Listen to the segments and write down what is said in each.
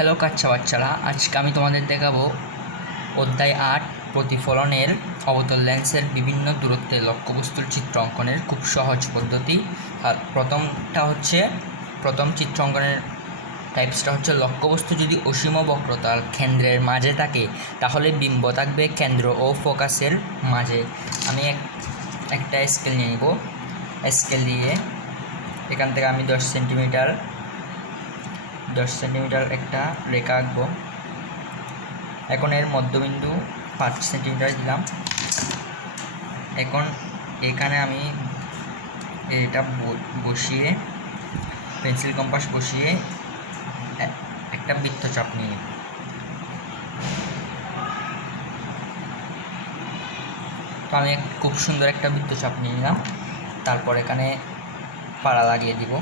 Hello কাচ্চা বাচ্চারা, আজকে আমি তোমাদের দেখাবো অধ্যায় 8 প্রতিফলনের অবতল লেন্সের বিভিন্ন দূরত্বের লক্ষ্যবস্তুর চিত্র অঙ্কনের খুব সহজ পদ্ধতি। আর প্রথম চিত্র অঙ্কনের টাইপসটা হচ্ছে লক্ষ্যবস্তু যদি অসীম বক্রতার কেন্দ্রের মাঝে থাকে তাহলে বিম্ব থাকবে কেন্দ্র ও ফোকাসের মাঝে। আমি একটা স্কেল নিয়ে নিব। স্কেল দিয়ে এখান থেকে আমি 10 সেন্টিমিটার একটা রেখা আঁকবো। এখন এর মধ্যবিন্দু 5 সেন্টিমিটার দিলাম। এখন এখানে আমি এটা বসিয়ে পেন্সিল কম্পাস বসিয়ে একটা বৃত্তচাপ নিয়ে নেব। তো আমি খুব সুন্দর একটা বৃত্তচাপ নিয়ে নিলাম। তারপর এখানে পাড়া লাগিয়ে দিব।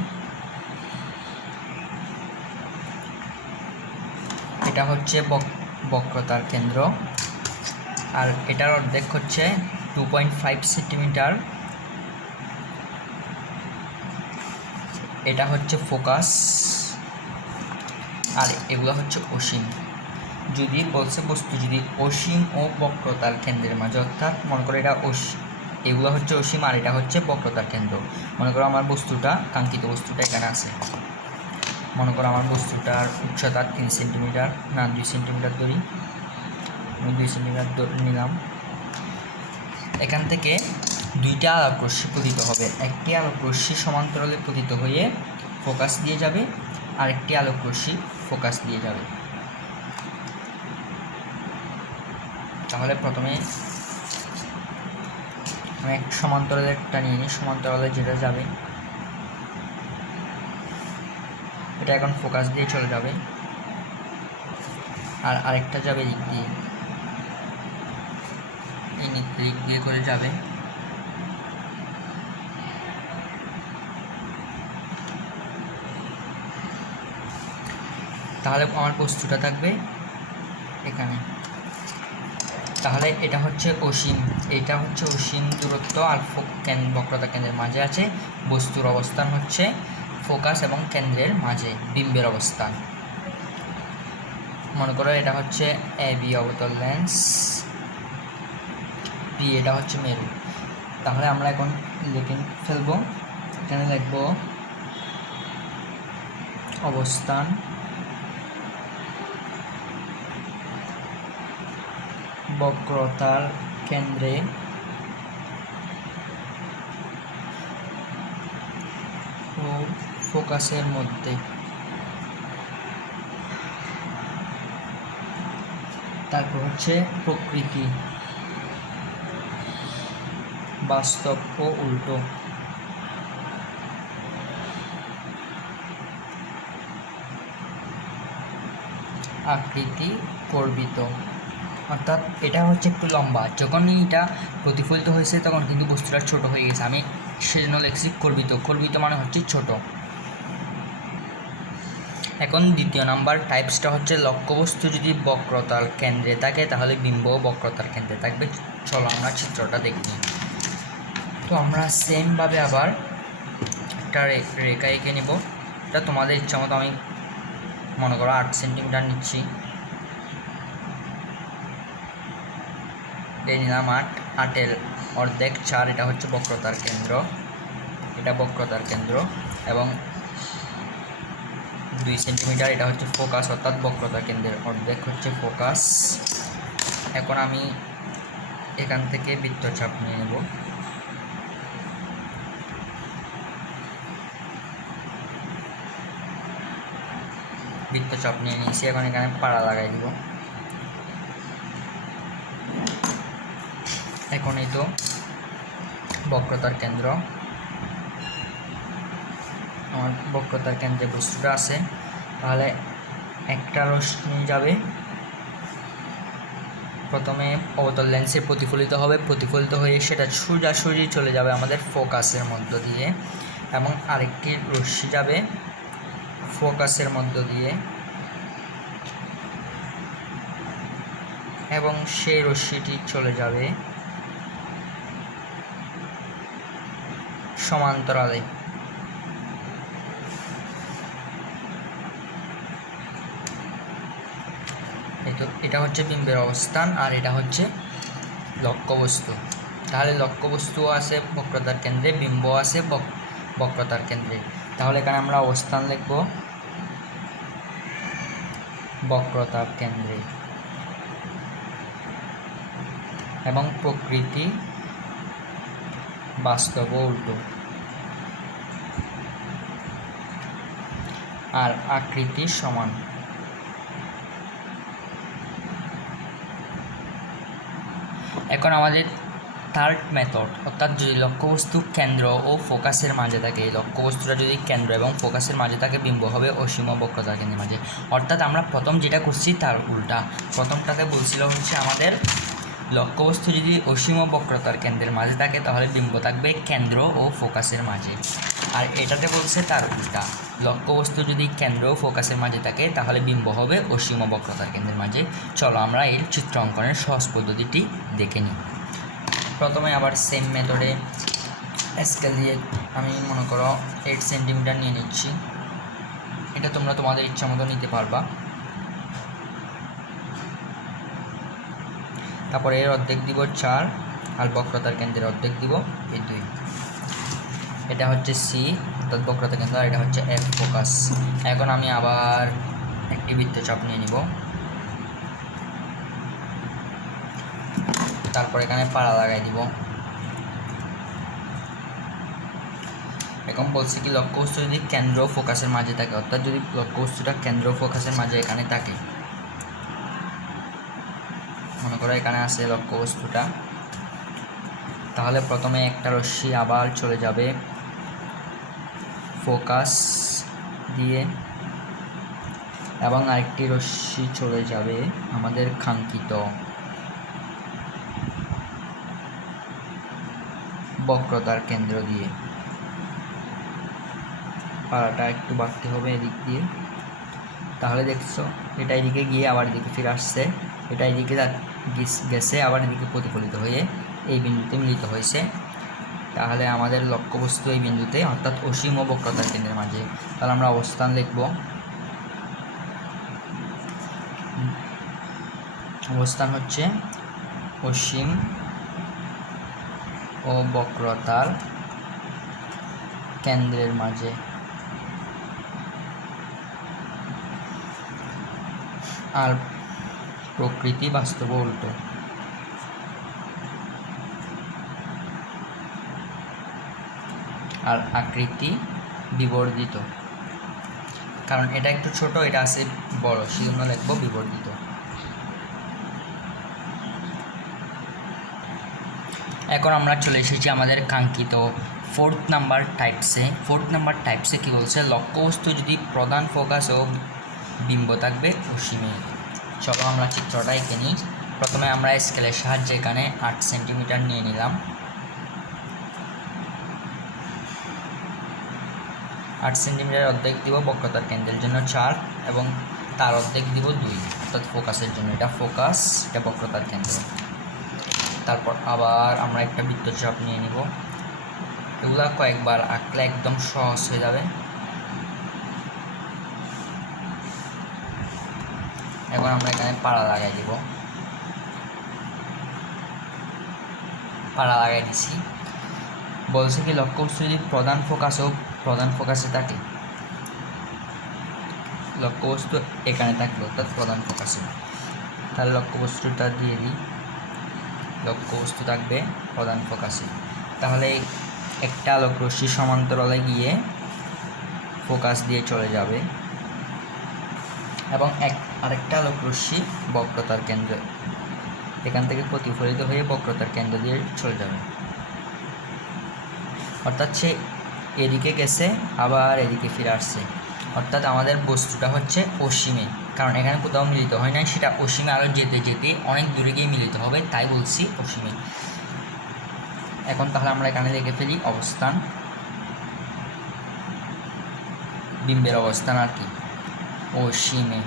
এটা হচ্ছে বক্রতার কেন্দ্র, আর এটার অর্ধেক হচ্ছে 2.5 সেন্টিমিটার। এটা হচ্ছে ফোকাস, আর এগুলো হচ্ছে অসীম। যদি বলছে বস্তু যদি অসীম ও বক্রতার কেন্দ্রের মাঝে, অর্থাৎ মনে করো এটা এগুলো হচ্ছে অসীম আর এটা হচ্ছে বক্রতার কেন্দ্র। মনে করো আমার বস্তুটা, কাঙ্ক্ষিত বস্তুটা এখানে আছে। মনে করো আমার বস্তুটার উচ্চতা 3 সেন্টিমিটার, না 2 সেন্টিমিটার ধরি। আমি 2 সেন্টিমিটার নিলাম। এখান থেকে দুইটা আলোক রশ্মি পতিত হবে। একটি আলোক রশ্মি সমান্তরালে পতিত হয়ে ফোকাস দিয়ে যাবে, আর একটি আলোক রশ্মি ফোকাস দিয়ে যাবে। তাহলে প্রথমে আমি এক সমান্তরালে একটা নিয়ে নিই। সমান্তরালে যেটা যাবে এটা এখন ফোকাস দিয়ে চলে যাবে, আর আরেকটা যাবে দিক দিয়ে, এই দিক দিয়ে করে যাবে। তাহলে আমার বস্তুটা থাকবে এখানে। তাহলে এটা হচ্ছে অসীম, এটা হচ্ছে অসীম দূরত্ব, আর বক্রতা কেন্দ্রের মাঝে আছে। বস্তুর অবস্থান হচ্ছে ফোকাস এবং কেন্দ্রের মাঝে বিম্বের অবস্থান। মনে করো এটা হচ্ছে এ বি অবতল লেন্স, বি এটা হচ্ছে মেরু। তাহলে আমরা এখন লিখে ফেলবো। এখানে লিখব অবস্থান বক্রতার কেন্দ্রে ও ফোকাসের মধ্যে। তারপর হচ্ছে প্রকৃতি, বাস্তব ও উল্টো। আকৃতি কর্বিত, অর্থাৎ এটা হচ্ছে একটু লম্বা। যখনই এটা প্রতিফলিত হয়েছে তখন কিন্তু বস্তুটা ছোট হয়ে গেছে। আমি সেজন্য লিখছি কর্বিত। কর্বিত মানে হচ্ছে ছোট। এখন দ্বিতীয় নাম্বার টাইপসটা হচ্ছে লক্ষ্যবস্তু যদি বক্রতার কেন্দ্রে থাকে তাহলে বিম্ব বক্রতার কেন্দ্রে থাকবে। চলো আমরা চিত্রটা দেখি। তো আমরা সেমভাবে আবার একটা রেখা এঁকে নেব। এটা তোমাদের ইচ্ছা মতো, আমি মনে করো 8 সেন্টিমিটার নিচ্ছি। এই নিলাম 8, 8-এর অর্ধেক 4, এটা হচ্ছে বক্রতার কেন্দ্র। এটা বক্রতার কেন্দ্র এবং 2 সেন্টিমিটার এটা হচ্ছে ফোকাস, অর্থাৎ বক্রতার কেন্দ্রের অর্ধেক হচ্ছে ফোকাস। এখন আমি এখান থেকে বৃত্তচাপ নিয়ে নেব। বৃত্তচাপ নিয়ে নিয়েছি। এখন এখানে পাড়া লাগাই দিব। এখন এই তো বক্রতার কেন্দ্র, আমার বক্রতার কেন্দ্রে বস্তুটা আছে। তাহলে একটা রশ্মি যাবে প্রথমে অবতল লেন্সে প্রতিফলিত হবে, প্রতিফলিত হয়ে সেটা সোজাসুজি চলে যাবে আমাদের ফোকাসের মধ্য দিয়ে, এবং আরেকটি রশ্মি যাবে ফোকাসের মধ্য দিয়ে, এবং সেই রশ্মিটি চলে যাবে সমান্তরালে। এটা হচ্ছে বিম্বের অবস্থান আর এটা হচ্ছে লক্ষ্যবস্তু। তাহলে লক্ষ্যবস্তু আছে বক্রতার কেন্দ্রে, বিম্ব আছে বক্রতার কেন্দ্রে। তাহলে এখানে আমরা অবস্থান লিখব বক্রতার কেন্দ্রে, এবং প্রকৃতি বাস্তব ও উল্টো, আর আকৃতি সমান। এখন আমাদের থার্ড মেথড, অর্থাৎ যদি লক্ষ্যবস্তু কেন্দ্র ও ফোকাসের মাঝে থাকে, এই লক্ষ্যবস্তুটা যদি কেন্দ্র এবং ফোকাসের মাঝে থাকে, বিম্ব হবে অসীম বক্রতার কেন্দ্রের মাঝে। অর্থাৎ আমরা প্রথম যেটা করছি তার উল্টা। প্রথমটাতে বলছিল হচ্ছে আমাদের লক্ষ্যবস্তু যদি অসীম বক্রতার কেন্দ্রের মাঝে থাকে তাহলে বিম্ব থাকবে কেন্দ্র ও ফোকাসের মাঝে, আর এটাতে বলছে তার উল্টা। লক্ষ্যবস্তু যদি কেন্দ্র ও ফোকাসের মাঝে থাকে তাহলে বিম্ব হবে অসীম বক্রতার কেন্দ্রের মাঝে। চলো আমরা এর চিত্র অঙ্কনের সহজ পদ্ধতিটি দেখে নিই। প্রথমে আবার সেম মেথডে স্কেল দিয়ে আমি মনে করো 8 সেন্টিমিটার নিয়ে নিচ্ছি। এটা তোমরা তোমাদের ইচ্ছা মতো নিতে পারবা। তারপরে এর অর্ধেক দিব 4, আর বক্রতার কেন্দ্রের অর্ধেক দিব এই 2। এটা হচ্ছে সি অর্থাৎ বক্রতার কেন্দ্র, আর এটা হচ্ছে এফ ফোকাস। এখন আমি আবার একটি বৃত্তচাপ নিয়ে নিব, তারপর এখানে পাড়া লাগাই দিব। এখন বলছি কি লক্ষ্যবস্তু যদি কেন্দ্র ও ফোকাসের মাঝে থাকে, অর্থাৎ যদি লক্ষ্যবস্তুটা কেন্দ্র ও ফোকাসের মাঝে এখানে থাকে, মনে করো এখানে আছে লক্ষ্যবস্তুটা, তাহলে প্রথমে একটা রশ্মি আবার চলে যাবে ফোকাস দিয়ে, এবং আরেকটি রশ্মি চলে যাবে আমাদের কাঙ্ক্ষিত বক্রতার কেন্দ্র দিয়ে। পাড়াটা একটু বাড়তে হবে এদিক দিয়ে। তাহলে দেখছো এটা এদিকে গিয়ে আবার এদিকে ফিরে আসছে, এটা এদিকে গেছে আবার এদিকে প্রতিফলিত হয়ে এই বিন্দুতে মিলিত হয়েছে। তাহলে আমাদের লক্ষ্যবস্তু এই বিন্দুতে, অর্থাৎ অসীম ও বক্রতার কেন্দ্রের মাঝে। তাহলে আমরা অবস্থান লিখব, অবস্থান হচ্ছে অসীম ও বক্রতার কেন্দ্রের মাঝে, আর প্রকৃতি বাস্তব উল্টো। আর আকৃতি বিবর্ধিত, কারণ এটা একটু ছোট, এটা আছে বড়, সেজন্য লিখবো বিবর্ধিত। এখন আমরা চলে এসেছি আমাদের কাঙ্ক্ষিত ফোর্থ নাম্বার টাইপসে কী বলছে, লক্ষ্যবস্তু যদি প্রধান ফোকাস ও বিম্ব থাকবে অসীমে। চলো আমরা চিত্রটা এঁকে নিই। প্রথমে আমরা স্কেলের সাহায্যে এখানে 8 সেন্টিমিটার নিয়ে নিলাম। 8 সেন্টিমিটার অর্ধেক দিব বক্রতার কেন্দ্রের জন্য 4, এবং তার অর্ধেক দিব 2, অর্থাৎ ফোকাসের জন্য। এটা ফোকাস, এটা বক্রতার কেন্দ্র। তারপর আবার আমরা একটা বৃত্তচাপ নিয়ে নিব। এগুলা কয়েকবার আঁকলে একদম সহজ হয়ে যাবে। এখন আমরা এখানে পাড়া লাগাই দিব, পাড়া লাগাই দিছি। বলছে কি লক্ষ্যবস্তু যদি প্রধান ফোকাসে থাকে, লক্ষ্যবস্তু এখানে থাকবে অর্থাৎ প্রধান ফোকাসে, তাহলে লক্ষ্যবস্তুটা দিয়ে দিই। লক্ষ্যবস্তু থাকবে প্রধান ফোকাসে, তাহলে একটা আলোক রশ্মি সমান্তরালে গিয়ে ফোকাস দিয়ে চলে যাবে, এবং আরেকটা আলোক রশ্মি বক্রতার কেন্দ্র, এখান থেকে প্রতিফলিত হয়ে বক্রতার কেন্দ্র দিয়ে চলে যাবে। অর্থাৎ সে এদিকে গেছে আবার এদিকে ফিরে আসছে, অর্থাৎ আমাদের বস্তুটা হচ্ছে অসীমে, কারণ এখানে কোথাও মিলিত হয় না, সেটা অসীমে আরও যেতে যেতে অনেক দূরে গিয়ে মিলিত হবে, তাই বলছি অসীমে। এখন তাহলে আমরা এখানে লিখে ফেলি অবস্থান, বিম্বের অবস্থান আর কি অসীমে।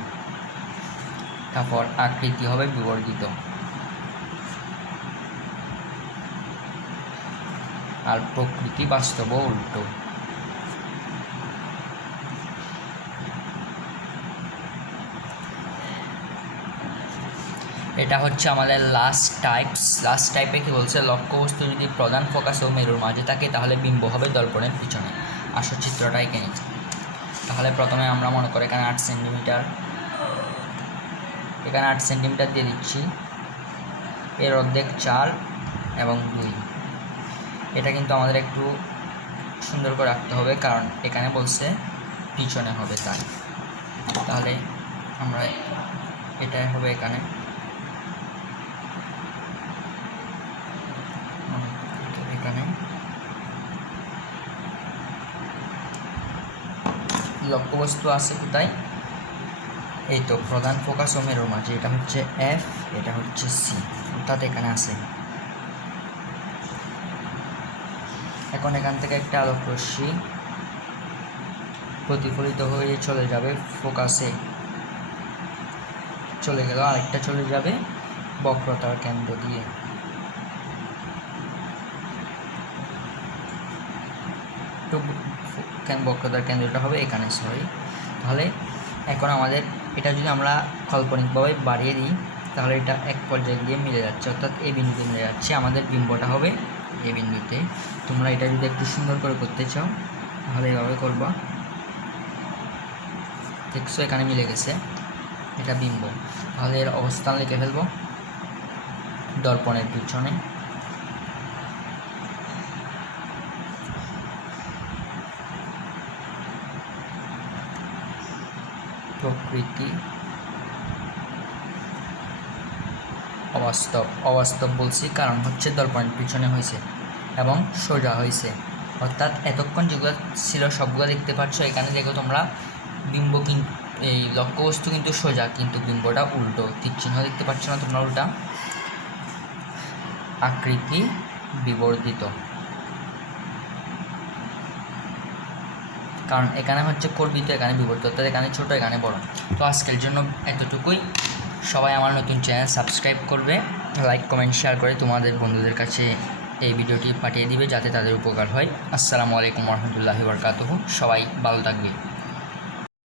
তারপর আকৃতি হবে বিবর্ধিত, আর প্রকৃতি বাস্তব উল্টো। এটা হচ্ছে আমাদের লাস্ট টাইপে কি বলছে, লক্ষ্যবস্তু যদি প্রধান ফোকাস ও মেরুর মাঝে থাকে তাহলে বিম্ব হবে দর্পণের পিছনে। আসল চিত্রটা এখানে। তাহলে প্রথমে আমরা মনে করি এখানে 8 সেন্টিমিটার, এখানে 8 সেন্টিমিটার দিয়ে দিচ্ছি, এর অর্ধেক 4 এবং 2। এটা কিন্তু আমাদের একটু সুন্দর করে রাখতে হবে, কারণ এখানে বলছে পিছনে হবে তাই। তাহলে আমরা এটাই হবে এখানে, এখানে লক্ষ্যবস্তু আছে কোথায়, এই তো প্রধান ফোকাস ও মেরুর মাঝে। এটা হচ্ছে এফ, এটা হচ্ছে সি, অর্থাৎ এখানে আছে। এখন এখান থেকে একটা আলোক রশ্মি প্রতিফলিত হয়ে চলে যাবে ফোকাসে, চলে গেল, আরেকটা চলে যাবে বক্রতার কেন্দ্র দিয়ে। তো বক্রতার কেন্দ্রটা হবে এখানে, সরি। তাহলে এখন আমাদের এটা যদি আমরা কাল্পনিকভাবে বাড়িয়ে দিই তাহলে এটা এক পর্যায়ে গিয়ে মিলে যাচ্ছে, অর্থাৎ এই বিন্দুতে মিলে যাচ্ছে। আমাদের বিম্বটা হবে এই বিন্দুতে। তোমরা এটা যদি একটু সুন্দর করে করতে চাও তাহলে এভাবে করবা, দেখছো এখানে মিলে গেছে, এটা বিম্ব। তাহলে এর অবস্থান লিখে ফেলবো দর্পণের পিছনে। প্রকৃতি অবাস্তব বলছি কারণ হচ্ছে দর্পণের পিছনে হয়েছে এবং সোজা হয়েছে, অর্থাৎ এতক্ষণ যেগুলো ছিল সবগুলো দেখতে পাচ্ছ। এখানে দেখো তোমরা বিম্ব কিন্তু এই লক্ষ্যবস্তু কিন্তু সোজা, কিন্তু বিম্বটা উল্টো, তীর চিহ্ন দেখতে পাচ্ছ না তোমরা, উল্টা। আকৃতি বিবর্ধিত, কারণ এখানে হচ্ছে কর্বিত, এখানে বিবর্ধিত, অর্থাৎ এখানে ছোট এখানে বড়। তো আজকের জন্য এতটুকুই। সবাই আমার নতুন চ্যানেল সাবস্ক্রাইব করবে, লাইক কমেন্ট শেয়ার করে তোমাদের বন্ধুদের কাছে এই ভিডিওটি পাঠিয়ে দিবে যাতে তাদের উপকার হয়। আসসালামু আলাইকুম ওয়া রাহমাতুল্লাহি ওয়া বারাকাতুহু। সবাই ভালো থাকবে।